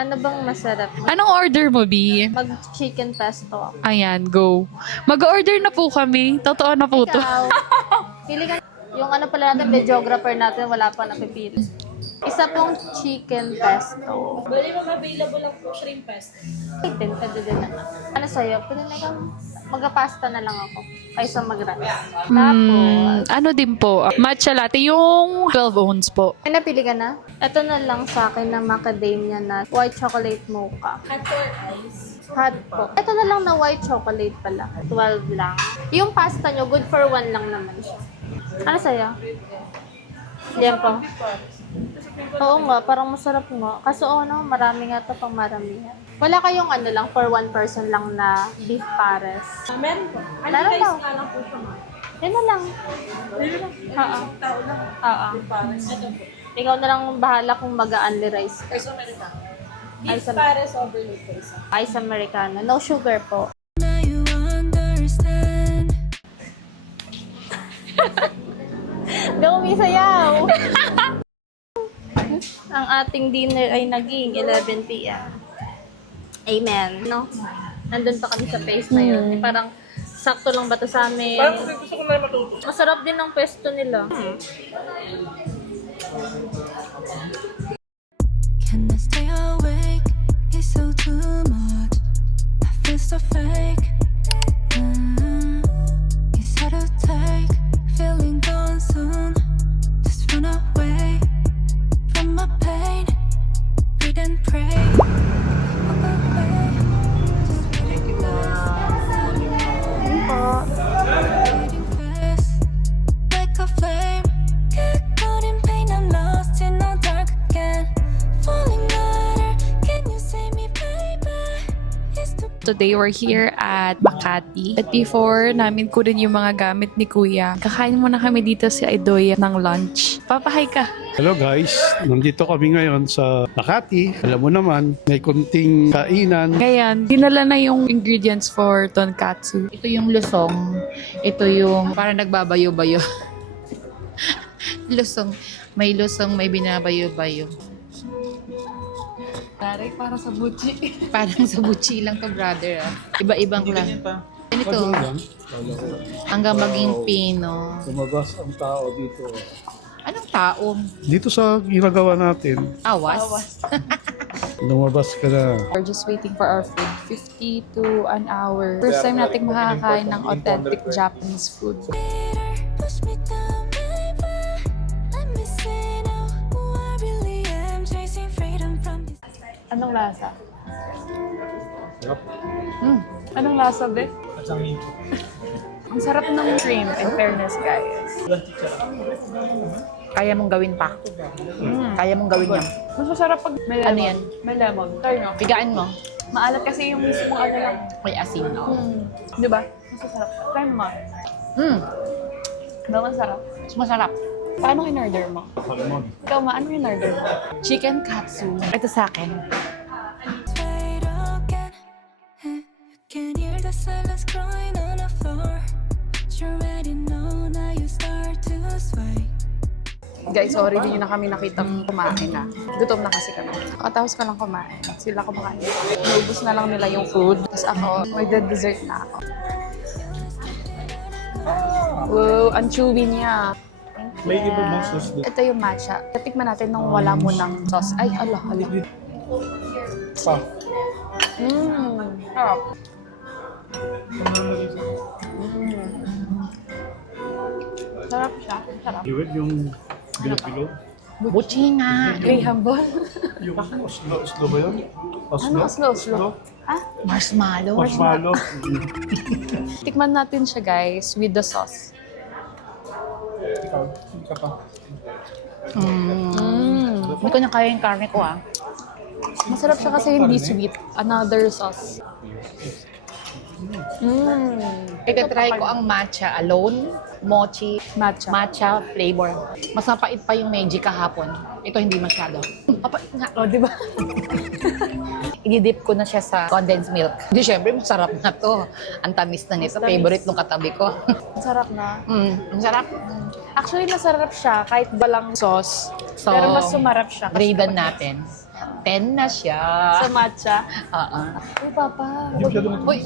Ano bang masarap? Anong order mo, B? Mag-chicken pesto. Ayan, go. Mag-order na po kami. Totoo na po to. Ikaw, pili ka. Yung ano pala natin, videographer natin, wala pa napipili. Isa pong chicken pesto. Bali mo available lang po shrimp pesto. Pwede din naman. Ano sa'yo? Pwede na ikaw, mag-pasta na lang ako kaysa mag-rice. Tapos, Ano din po? Matcha latte. Yung 12 ounce po. ay napili ka na? Ito na lang sa akin na macadamia nut, white chocolate mocha. Hot or ice? Hot po. Ito na lang na white chocolate pala. 12 lang. Yung pasta nyo, good for 1 lang naman siya. Ano sa'yo? Liempo. Oo nga, parang masarap nga. Kaso ano, marami nga ito pang maramihan. Wala kayong ano lang, for 1 person lang na beef pares. Meron po. Ano Meron guys daw. nga lang po siya, ma'am? Yan na lang. Oo. Tao lang. Oo. Ito po. Ikaw na lang bahala kung mag-only rice. Ice Americano. Beef Ice Am- pares overload po isa. Ice Americano. No sugar po. Now you understand. Gawin sayaw! Ang ating dinner ay naging 11 p.m. Amen. No? Nandun pa kami sa place na yun. Eh, parang sakto lang ba ito sa amin? Parang gusto ko na matuto. Masarap din ang pesto nila. Can I stay awake? It's so too much. I feel so fake. It's hard to take. Feeling gone soon. Just run away from my pain. Read and pray. Walk away. Just fading fast. Like a flame. Get caught in pain. I'm lost in the dark again. Falling lighter. Can you save me, baby? It's too Today, we're here at Makati. At before namin kunin yung mga gamit ni Kuya, kakain muna kami dito si Idoya ng lunch. Papahay ka. Hello guys, nandito kami ngayon sa Makati. Alam mo naman, may kunting kainan. Ngayon, dinala na yung ingredients for tonkatsu. Ito yung lusong. Ito yung parang nagbabayo-bayo. Lusong. May lusong, may binabayo-bayo. Taray, para sa buchi. Parang sa buchi lang to, brother. Ah. Iba-ibang lang. Ganito. Hanggang maging pino. Lumabas ang tao dito. Anong taong? Dito sa ginagawa natin, Awas? lumabas ka na. We're just waiting for our food. 50 to an hour. First time nating makakain ng authentic Japanese food. bitter. Push me down, baby. Let me say now who I really am. Chasing freedom from this. Anong lasa? Anong lasa, be? Ang sarap ng shrimp, in fairness, guys. Kaya mong gawin pa. Kaya mong gawin yan. Mas masarap pag may lemon. Ano yan? May lemon. Try nyo. Bigain mo. Maalat kasi yung mismo ano lang. May asin, no? Di ba? Mas masarap. Try mo, ma. Diba masarap? Mas masarap. Paano in-order mo? Ikaw, ma, ano in-order mo? Chicken katsu. Ito sa akin. Wait again. You can hear the silence crying on the floor. You already know now you start to sway. Guys, sorry, hindi nyo na kami nakitang kumain na. Gutom na kasi kami. Katapos ko lang kumain. Sila kumakain. Naubos na lang nila yung food. Tapos ako, magda-dessert na ako. Wow, ang chewy niya. May iba bang sauce doon? Ito yung matcha. Tikman natin nung wala mo ng sauce. Ay, ala. Pa. Sarap. Sarap siya. Sarap. Iwag yung bilog-bilog. Buchi nga. Graham ball. Yung oslo ba yun? Ano? Slow. Ah? Marshmallow. Marshmallow. Tikman natin siya, guys, with the sauce. Ikaw, isa pa. Hindi ko na kaya yung karne ko, ah. Masarap siya kasi hindi sweet. Another sauce. Ika-try ko ang matcha alone, mochi, matcha flavor. Mas mapait pa yung Meiji kahapon. Ito hindi masyado. Mapait nga, oh, di ba? I-dip ko na siya sa condensed milk. Di syempre, masarap na to. Ang tamis na nito. Favorite nung katabi ko. Ang sarap na. Ang sarap. Actually, masarap siya kahit walang sauce. So, Pero mas sumarap siya. kasi gradean kapag- natin. 10 na siya. Sa matcha. Uy, Papa. Uy,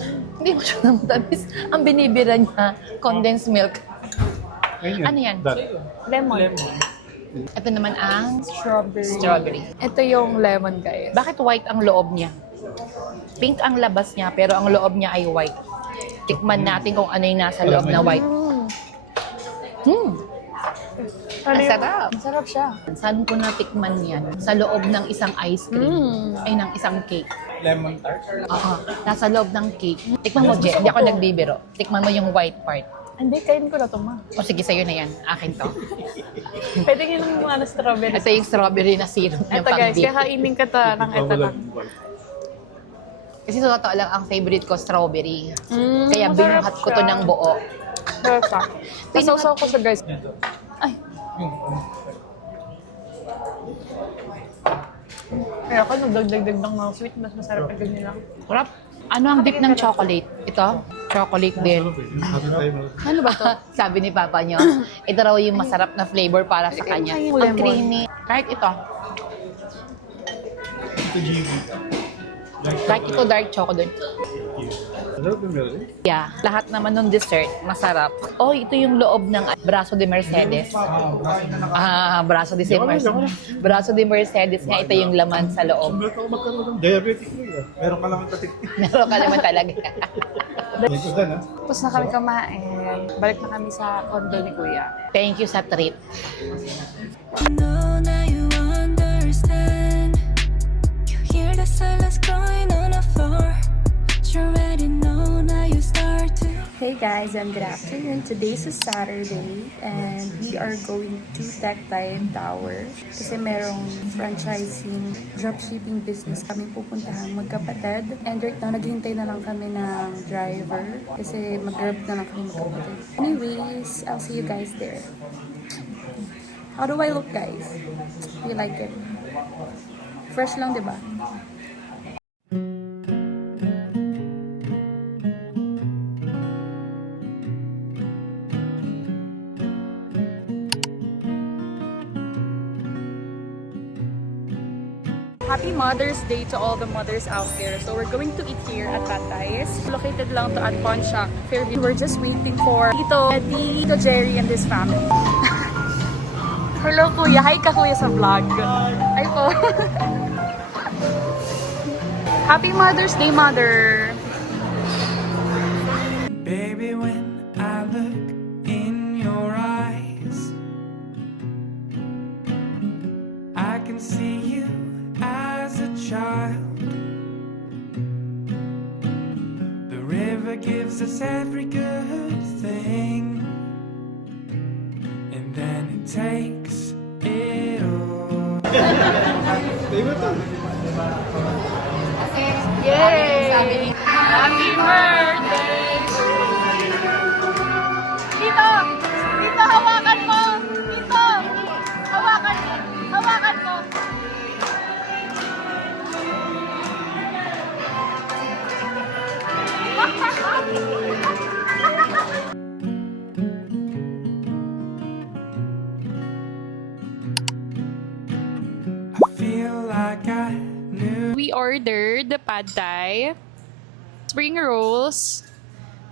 hindi mo siya naman tamis. Ang binibira niya, condensed milk. Ano yan? Lemon. Ito naman ang Strawberry. strawberry. Ito yung lemon, guys. Bakit white ang loob niya? Pink ang labas niya, pero ang loob niya ay white. Tikman natin kung ano yung nasa loob na white. Ang sarap. Masarap siya. Saan ko natikman yan? Sa loob ng isang ice cream. Ay, ng isang cake. Lemon tart? Oo. Nasa loob ng cake. Tikman mo, Jen. Hindi ako nagbibiro. Tikman mo yung white part. Hindi, kain ko na ito, ma. O sige, sa'yo na yan. Akin to. Pwede yung mga strawberry. Ito yung strawberry na syrup niya Ito, pang guys. dip. Kakainin ka to ng ito lang. Kasi sa totoo lang, ang favorite ko, strawberry. Kaya masarap binuhat ko to siya. ng buo. Sarap siya. Nasawsaw ko siya, guys. Ay. Kaya ako nagdagdag ng mga sweet, mas masarap ang ganyan lang. Sarap. Ano ang dip ng chocolate? Ito? Chocolate din. Ano ba to? Sabi ni Papa niyo, ito raw yung masarap na flavor para sa kanya. yung Ang lemon. creamy. Kahit ito. Kahit ito dark chocolate. Yeah. Lahat naman ng dessert, masarap. Oh, ito yung loob ng Braso de Mercedes. Braso de Mercedes. Braso de Mercedes nga, ito yung laman sa loob. Diabetic mo yun. Meron ka lang itatik. Meron ka naman talaga. Tapos na kami kumain. Balik na kami sa condo ni Kuya. Thank you sa trip. I know now you understand. You hear the silence growing on the floor. But you already know now you start to. Hey guys, and good afternoon. Today's is Saturday and we are going to Tactile Tower kasi merong franchising dropshipping business kami pupuntahan magkapatid. And right now, naghihintay na lang kami ng driver kasi mag-grab na lang kami magkapatid. Anyways, I'll see you guys there. How do I look, guys? Do you like it? Fresh lang, diba? Happy Mother's Day to all the mothers out there. So we're going to eat here at Patay's. Located lang to at Pawn Shop, Fairview. We're just waiting for Tito Eddie, Tito Jerry, and his family. Hello, Kuya. Hi ka, Kuya, sa vlog. Hi po. Happy Mother's Day, Mother. Baby, when I look in your eyes, I can see you as a child. The river gives us every good thing, and then it takes it all. Yay! Happy birthday! Tito! Tito, hawakan mo! Tito! Hawakan mo! Hawakan mo! I feel like I knew. We ordered the pad thai, spring rolls,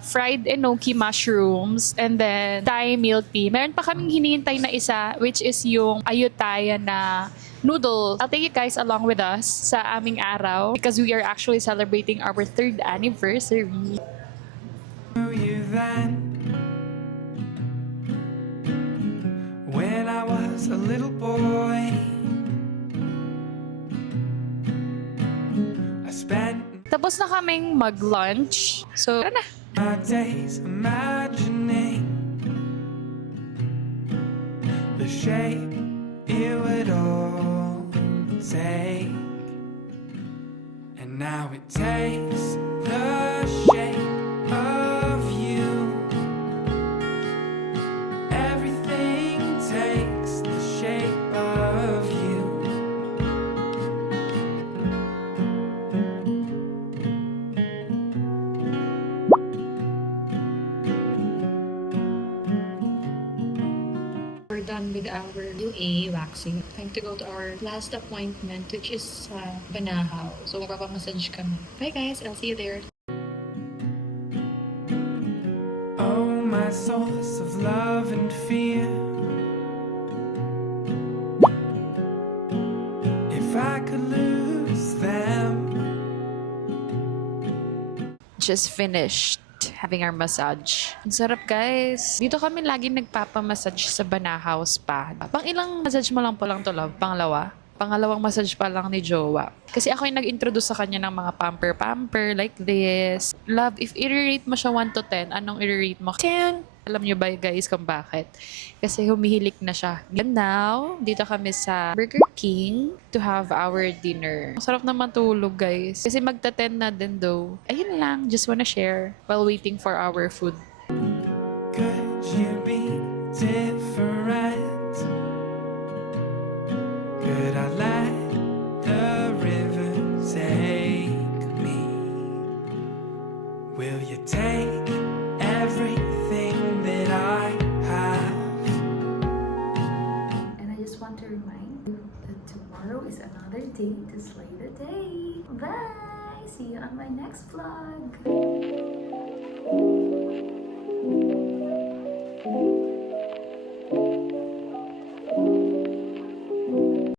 fried enoki mushrooms, and then Thai milk tea. Meron pa kaming hinihintay na isa, which is yung ayutthaya na noodles. I'll take you guys along with us sa aming araw because we are actually celebrating our 3rd anniversary. You then, when I was a little boy, I spent Tapos na kaming mag-lunch. So, tara na. my days imagining the shape it would all take, and now it takes the shape of you. Everything takes the shape of you. We're done done with our UA waxing. Time to go to our last appointment, which is sa Banahaw. So, magpapamassage kami. Bye guys, I'll see you there. Oh, my source of love and fear. If I could lose them. Just finished having our massage. Ang sarap guys. Dito kami lagi nagpapamassage sa Banahaw Spa. Pang ilang massage mo lang po lang to, love? Pangalawa? Pangalawang massage pa lang ni Jowa. Kasi ako yung nag-introduce sa kanya ng mga pamper like this. Love, if i-rate mo siya 1 to 10, anong i-rate mo? 10! Alam niyo ba guys kung bakit? Kasi humihilik na siya. And now, dito kami sa Burger King to have our dinner. Ang sarap naman tulog guys. Kasi magta-10 na din though. Ayun lang, just wanna share while waiting for our food. Could you be different? Could I let the river take me? Will you take everything that I have? And I just want to remind you that tomorrow is another day to slay the day. Bye! See you on my next vlog.